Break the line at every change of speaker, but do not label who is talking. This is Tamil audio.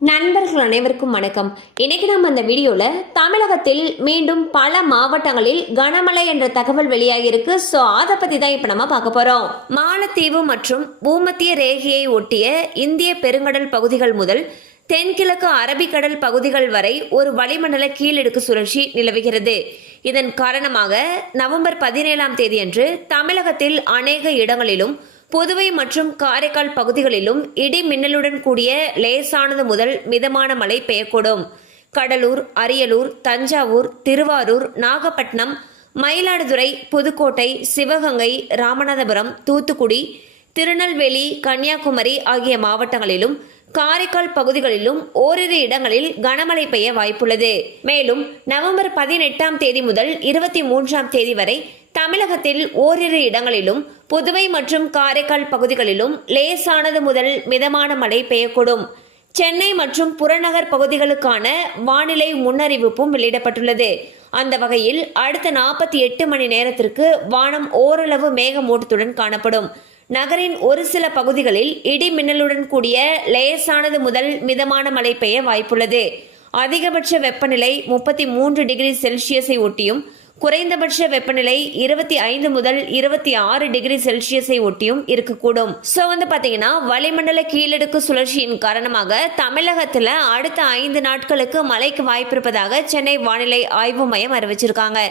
நண்பர்கள் அனைவருக்கும் வணக்கம். இன்னைக்கு நம்ம அந்த வீடியோவில் தமிழகத்தில் மீண்டும் பல மாவட்டங்களில் கனமழை என்ற தகவல் வெளியாகியிருக்கு. ஸோ அதை பற்றி தான் இப்போ நம்ம பார்க்க போகிறோம் மாலத்தீவு மற்றும் பூமத்திய ரேகையை ஒட்டிய இந்திய பெருங்கடல் பகுதிகள் முதல் தென்கிழக்கு அரபிக்கடல் பகுதிகள் வரை ஒரு வளிமண்டல கீழடுக்கு சுழற்சி நிலவுகிறது. இதன் காரணமாக நவம்பர் பதினேழாம் தேதியன்று தமிழகத்தில் அநேக இடங்களிலும் புதுவை மற்றும் காரைக்கால் பகுதிகளிலும் இடி மின்னலுடன் கூடிய லேசானது முதல் மிதமான மழை பெய்யக்கூடும். கடலூர் அரியலூர் தஞ்சாவூர் திருவாரூர் நாகப்பட்டினம் மயிலாடுதுறை புதுக்கோட்டை சிவகங்கை ராமநாதபுரம் தூத்துக்குடி திருநெல்வேலி கன்னியாகுமரி ஆகிய மாவட்டங்களிலும் காரைக்கால் பகுதிகளிலும் ஓரிரு இடங்களில் கனமழை பெய்ய வாய்ப்புள்ளது. மேலும் நவம்பர் பதினெட்டாம் தேதி முதல் இருபத்தி மூன்றாம் தேதி வரை தமிழகத்தில் ஓரிரு இடங்களிலும் புதுவை மற்றும் காரைக்கால் பகுதிகளிலும் லேசானது முதல் மிதமான மழை பெய்யக்கூடும். சென்னை மற்றும் புறநகர் பகுதிகளுக்கான வானிலை முன்னறிவிப்பும் வெளியிடப்பட்டுள்ளது. அந்த வகையில் அடுத்த நாற்பத்தி எட்டு மணி நேரத்திற்கு வானம் ஓரளவு மேகமூட்டத்துடன் காணப்படும். நகரின் ஒரு சில பகுதிகளில் இடி மின்னலுடன் கூடிய லேசானது முதல் மிதமான மழை பெய்ய வாய்ப்புள்ளது. அதிகபட்ச வெப்பநிலை முப்பத்தி மூன்று டிகிரி செல்சியஸை ஒட்டியும் குறைந்தபட்ச வெப்பநிலை இருபத்தி ஐந்து முதல் இருபத்தி ஆறு டிகிரி செல்சியஸை ஒட்டியும் இருக்கக்கூடும். ஸோ வந்து பார்த்தீங்கன்னா வளிமண்டல கீழடுக்கு சுழற்சியின் காரணமாக தமிழகத்தில் அடுத்த ஐந்து நாட்களுக்கு மழைக்கு வாய்ப்பிருப்பதாக சென்னை வானிலை ஆய்வு மையம் அறிவிச்சிருக்காங்க.